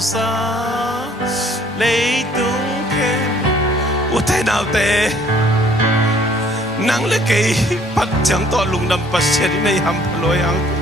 sa lấy tung khen u thay nào tệ nắng lấy kỳ bắt chẳng to lùng đầm bắt xe đi này hầm lôi hăng